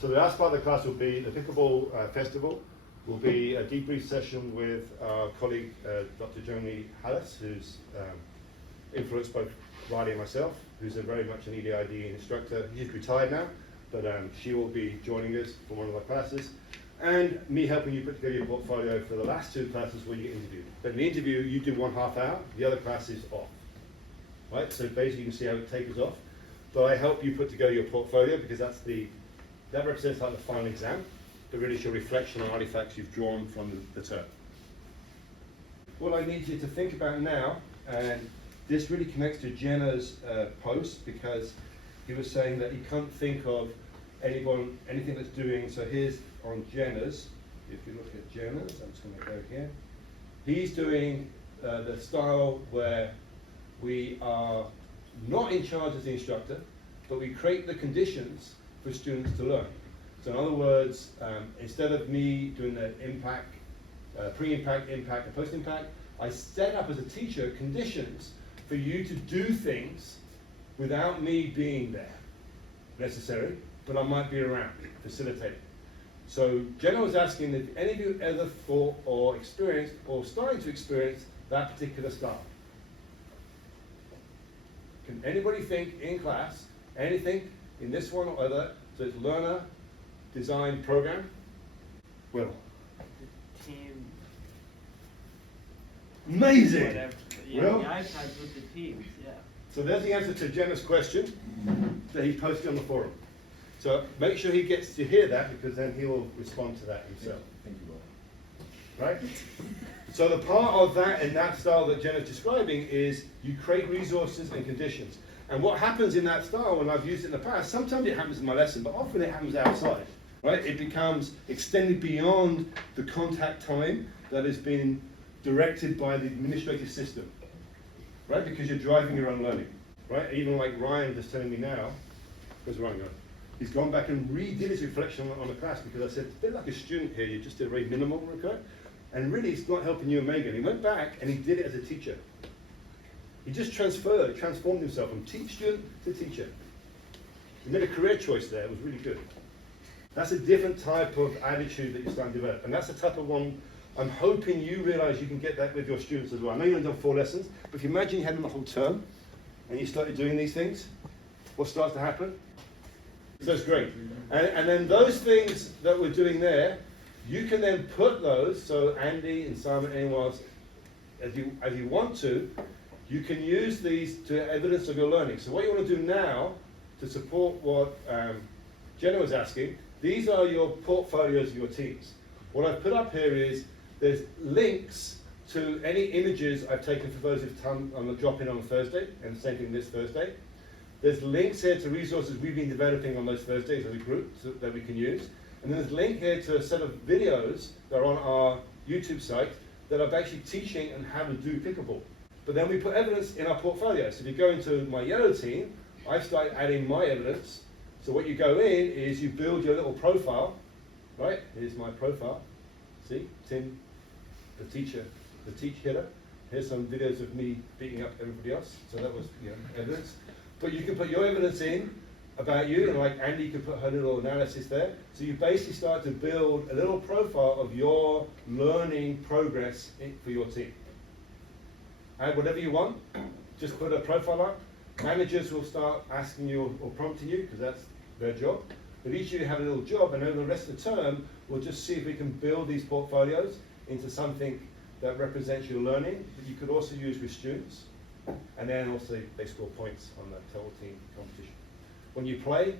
So the last part of the class will be the Pickleball Festival, will be a debrief session with our colleague Dr. Joni Hallis, who's influenced both Riley and myself, who's very much an EDID instructor. She's retired now, but she will be joining us for one of our classes. And me helping you put together your portfolio for the last two classes where you get interviewed. But in the interview, you do 1.5 hour, the other class is off. Right? So basically you can see how it tapers off. But I help you put together your portfolio because that represents like the final exam, but really it's your reflection on artifacts you've drawn from the term. What I need you to think about now, and this really connects to Jenna's post, because he was saying that he can't think of anything that's doing, so here's on Jenna's, if you look at Jenna's, I'm just going to go here. He's doing the style where we are not in charge as the instructor, but we create the conditions for students to learn. So in other words, instead of me doing the impact, pre-impact, impact, and post-impact, I set up as a teacher conditions for you to do things without me being there necessarily, but I might be around, facilitating. So Jenna was asking if any of you ever thought or experienced or starting to experience that particular style. Can anybody think in class, anything in this one or other, so it's learner, design, program? Will. The team. Amazing! Whatever. Yeah, Will? the iPads with the teams, yeah. So there's the answer to Jenna's question that he posted on the forum. So make sure he gets to hear that, because then he will respond to that himself. Thank you, Will. Right? So the part of that and that style that Jenna's describing is you create resources and conditions. And what happens in that style, when I've used it in the past, sometimes it happens in my lesson, but often it happens outside. Right? It becomes extended beyond the contact time that has been directed by the administrative system. Right? Because you're driving your own learning. Right? Even like Ryan just telling me now, where's Ryan going? He's gone back and redid his reflection on the class, because I said, it's a bit like a student here, you just did a very minimal record, and really it's not helping you and Megan. He went back and he did it as a teacher. He just transformed himself from student to teacher. He made a career choice there, it was really good. That's a different type of attitude that you're starting to develop, and that's the type of one I'm hoping you realize you can get that with your students as well. I know you've only done 4 lessons, but if you imagine you had them the whole term, and you started doing these things, what starts to happen? That's great. And then those things that we're doing there, you can then put those, so Andy and Simon, anyone else, as you want to, you can use these to evidence of your learning. So what you want to do now, to support what Jenna was asking, these are your portfolios of your teams. What I've put up here is, there's links to any images I've taken for those who've come on the drop-in on Thursday, and the same thing this Thursday. There's links here to resources we've been developing on those Thursdays as a group that we can use. And then there's a link here to a set of videos that are on our YouTube site that I'm actually teaching on how to do pickleball. But then we put evidence in our portfolio. So if you go into my yellow team, I've started adding my evidence. So what you go in is you build your little profile, right? Here's my profile. See, Tim, the teacher, the teach hitter. Here's some videos of me beating up everybody else. So that was evidence. But you can put your evidence in about you, and like Andy can put her little analysis there. So you basically start to build a little profile of your learning progress for your team. Add whatever you want, just put a profile up. Managers will start asking you or prompting you, because that's their job. But each of you have a little job, and over the rest of the term, we'll just see if we can build these portfolios into something that represents your learning that you could also use with students. And then also they score points on the total team competition. When you play,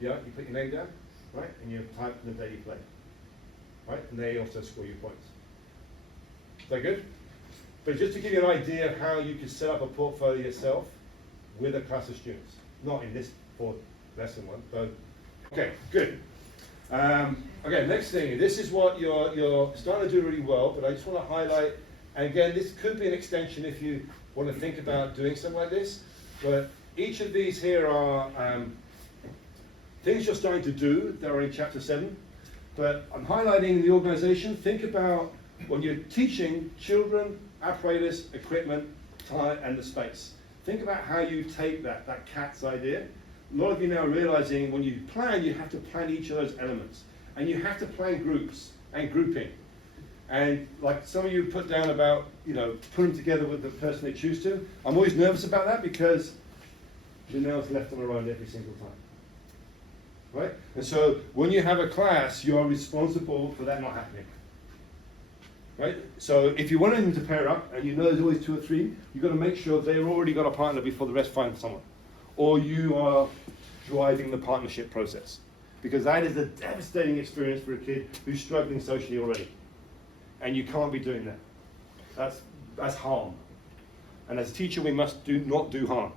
you put your name down, right? And you type the day you play, right? And they also score you points. Is that good? But just to give you an idea of how you could set up a portfolio yourself with a class of students. Not in this 4 lesson one, but okay, good. Okay, next thing, this is what you're starting to do really well, but I just want to highlight, and again, this could be an extension if you want to think about doing something like this, but each of these here are things you're starting to do that are in chapter 7, but I'm highlighting the organization. Think about when you're teaching children, apparatus, equipment, time, and the space. Think about how you take that cat's idea, a lot of you now are realizing when you plan, you have to plan each of those elements. And you have to plan groups and grouping. And like some of you put down about, put them together with the person they choose to. I'm always nervous about that because Janelle's left on her own every single time. Right? And so when you have a class, you are responsible for that not happening. Right? So if you want them to pair up, and you know there's always 2 or 3, you've got to make sure they've already got a partner before the rest find someone. Or you are driving the partnership process. Because that is a devastating experience for a kid who's struggling socially already. And you can't be doing that. That's harm. And as a teacher, we must not do harm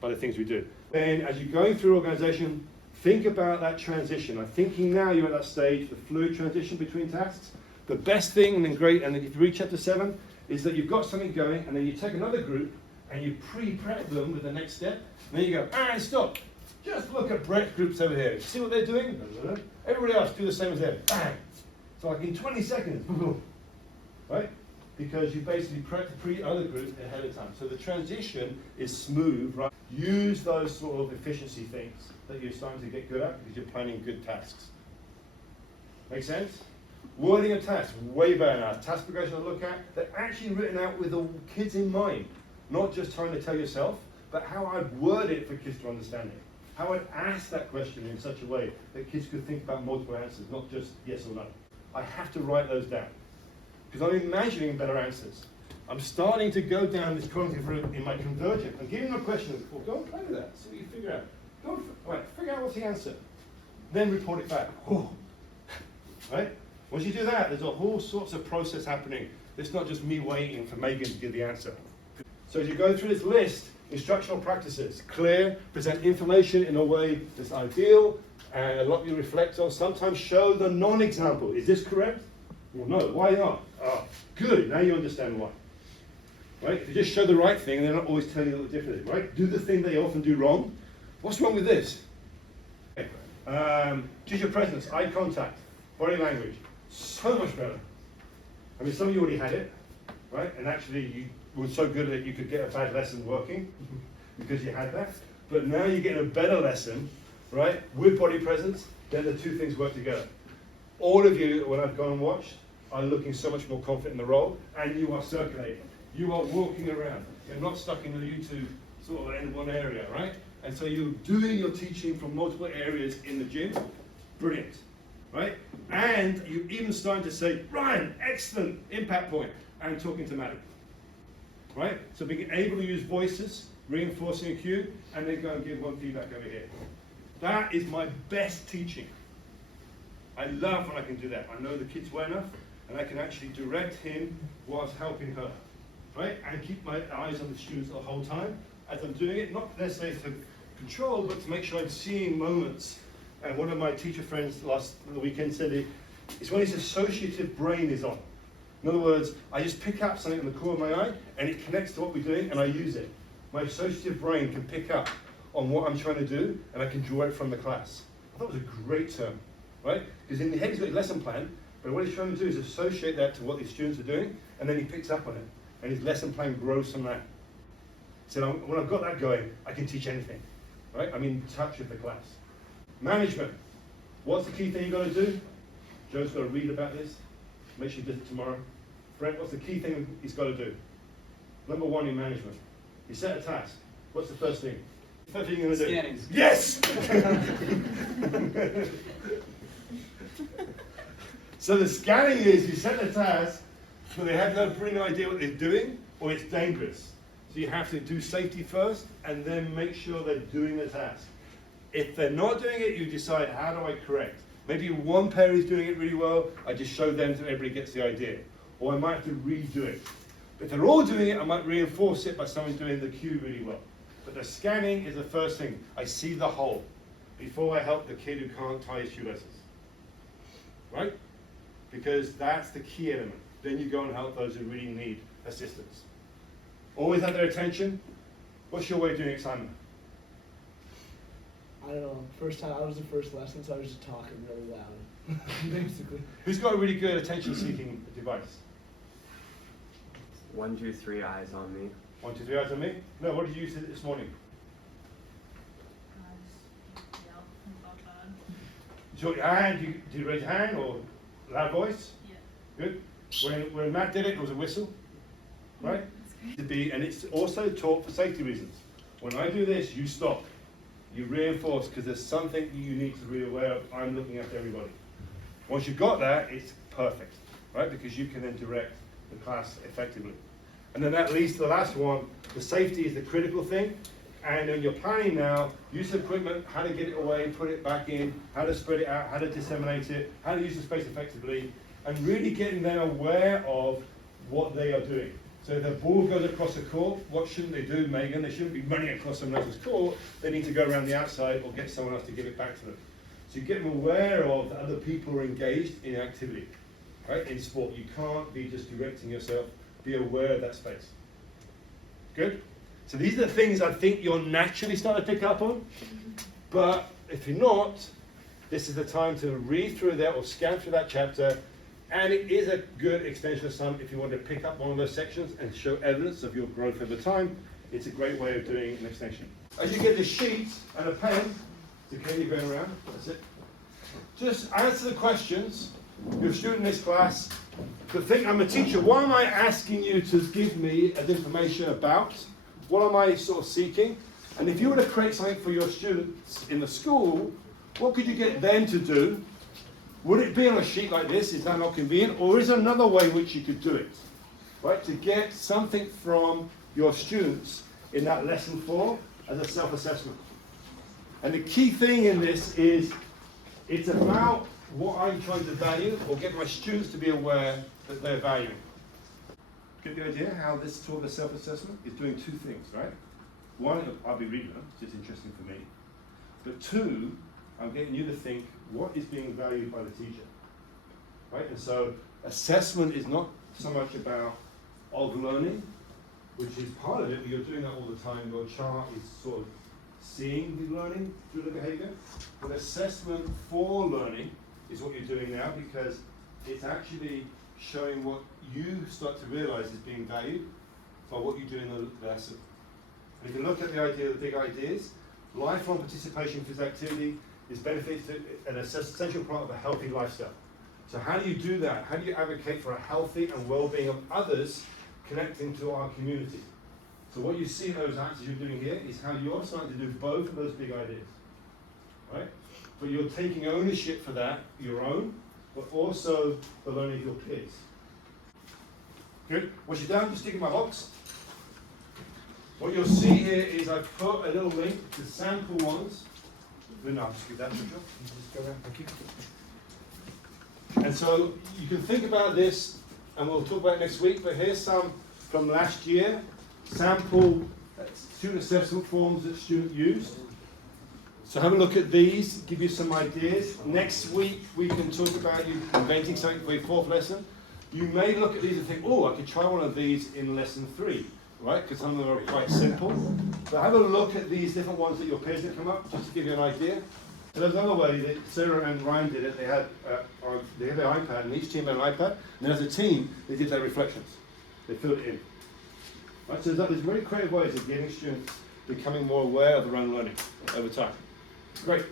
by the things we do. Then as you're going through organization, think about that transition. I'm thinking now you're at that stage, the fluid transition between tasks. The best thing, and then great, and then if you reach chapter 7, is that you've got something going, and then you take another group, and you pre-prep them with the next step, and then you go, and stop. Just look at Brett's groups over here. See what they're doing? Everybody else do the same as them. Bang! So like in 20 seconds, right? Because you basically prep the other group ahead of time. So the transition is smooth, right? Use those sort of efficiency things that you're starting to get good at because you're planning good tasks. Make sense? Wording a task, way better now. Task progression I look at, they're actually written out with the kids in mind. Not just trying to tell yourself, but how I'd word it for kids to understand it. How I'd ask that question in such a way that kids could think about multiple answers, not just yes or no. I have to write those down. Because I'm imagining better answers. I'm starting to go down this cognitive route in my convergent. I'm giving them a question, well, go and play with that, see what you figure out. Figure out what's the answer. Then report it back. Right? Once you do that, there's a whole sorts of process happening. It's not just me waiting for Megan to give the answer. So as you go through this list, instructional practices, clear, present information in a way that's ideal, and a lot you reflect on. Sometimes show the non-example. Is this correct? Well, no. Why not? Oh, good. Now you understand why. Right? If you just show the right thing, they're not always telling you what the difference is. Right? Do the thing they often do wrong. What's wrong with this? Okay. Teacher presence, eye contact, body language. So much better. I mean, some of you already had it, right? And actually, you were so good at it, you could get a bad lesson working because you had that. But now you're getting a better lesson, right? With body presence, then the two things work together. All of you, when I've gone and watched, are looking so much more confident in the role, and you are circulating. You are walking around. You're not stuck in the YouTube sort of in one area, right? And so you're doing your teaching from multiple areas in the gym. Brilliant, right? And you're even starting to say, Ryan, excellent impact point, and talking to Maddie, right? So being able to use voices, reinforcing a cue, and then go and give one feedback over here. That is my best teaching. I love when I can do that. I know the kid's well enough, and I can actually direct him whilst helping her, right? And keep my eyes on the students the whole time as I'm doing it, not necessarily to control, but to make sure I'm seeing moments. And one of my teacher friends the weekend said it's when his associative brain is on. In other words, I just pick up something in the corner of my eye, and it connects to what we're doing, and I use it. My associative brain can pick up on what I'm trying to do, and I can draw it from the class. I thought it was a great term, right? Because in the head he's got his lesson plan, but what he's trying to do is associate that to what the students are doing, and then he picks up on it, and his lesson plan grows from that. So when I've got that going, I can teach anything, right? I'm in touch with the class. Management. What's the key thing you've got to do? Joe's got to read about this. Make sure he does it tomorrow. Brent, what's the key thing he's got to do? Number 1 in management. You set a task. What's the first thing? The first thing you're going to do? Scanning. Yes! So the scanning is you set a task, but they have no pretty idea what they're doing, or it's dangerous. So you have to do safety first, and then make sure they're doing the task. If they're not doing it, you decide, how do I correct? Maybe one pair is doing it really well, I just show them so everybody gets the idea. Or I might have to redo it. If they're all doing it, I might reinforce it by someone doing the cue really well. But the scanning is the first thing. I see the whole before I help the kid who can't tie his shoelaces. Right? Because that's the key element. Then you go and help those who really need assistance. Always have their attention. What's your way of doing it, Simon? I don't know. First time, I was the first lesson, so I was just talking really loud, basically. Who's got a really good attention-seeking device? 1, 2, 3 eyes on me. 1, 2, 3 eyes on me? No, what did you use this morning? So your hand, did you raise your hand or loud voice? Yeah. Good. When Matt did it was a whistle, right? To be, and it's also taught for safety reasons. When I do this, you stop. You reinforce because there's something you need to be aware of. I'm looking after everybody. Once you've got that, it's perfect, right? Because you can then direct the class effectively. And then that leads to the last one. The safety is the critical thing. And when you're planning now, use of equipment, how to get it away, put it back in, how to spread it out, how to disseminate it, how to use the space effectively, and really getting them aware of what they are doing. So if the ball goes across the court, what shouldn't they do, Megan? They shouldn't be running across someone else's court. They need to go around the outside or get someone else to give it back to them. So you get them aware of that other people are engaged in activity, right? In sport, you can't be just directing yourself. Be aware of that space. Good? So these are the things I think you'll naturally start to pick up on. But if you're not, this is the time to read through that or scan through that chapter. And it is a good extension assignment if you want to pick up one of those sections and show evidence of your growth over time. It's a great way of doing an extension. As you get the sheet and a pen, it's okay, you're going around, that's it. Just answer the questions. You're a student in this class. To think I'm a teacher, what am I asking you to give me as information about? What am I sort of seeking? And if you were to create something for your students in the school, what could you get them to do? Would it be on a sheet like this? Is that not convenient? Or is there another way which you could do it? Right, to get something from your students in that lesson 4 as a self-assessment. And the key thing in this is it's about what I'm trying to value or get my students to be aware that they're valuing. Get the idea how this tool of self-assessment is doing 2 things, right? One, I'll be reading them, it's interesting for me. But 2, I'm getting you to think, what is being valued by the teacher? Right? And so assessment is not so much about of learning, which is part of it, but you're doing that all the time. Your chart is sort of seeing the learning through the behavior. But assessment for learning is what you're doing now because it's actually showing what you start to realize is being valued by what you do in the lesson. And if you look at the idea of the big ideas, lifelong participation in physical activity is benefits to an essential part of a healthy lifestyle. So how do you do that? How do you advocate for a healthy and well-being of others connecting to our community? So what you see in those answers you're doing here is how you're starting to do both of those big ideas, right? But you're taking ownership for that, your own, but also the learning of your kids. Good. Once you're done, just stick in my box. What you'll see here is I've put a little link to sample ones. No, I'll just give that picture. Just go around. Thank you. And so you can think about this, and we'll talk about it next week, but here's some from last year, sample student assessment forms that students used. So have a look at these, give you some ideas. Next week we can talk about you inventing something for your 4th lesson. You may look at these and think, oh, I could try one of these in lesson 3, right? Because some of them are quite simple. So have a look at these different ones that your peers have come up, just to give you an idea. So there's another way that Sarah and Ryan did it. They had their iPad, and each team had an iPad. And then as a team, they did their reflections. They filled it in. Right, so there's very creative ways of getting students becoming more aware of their own learning over time. Great.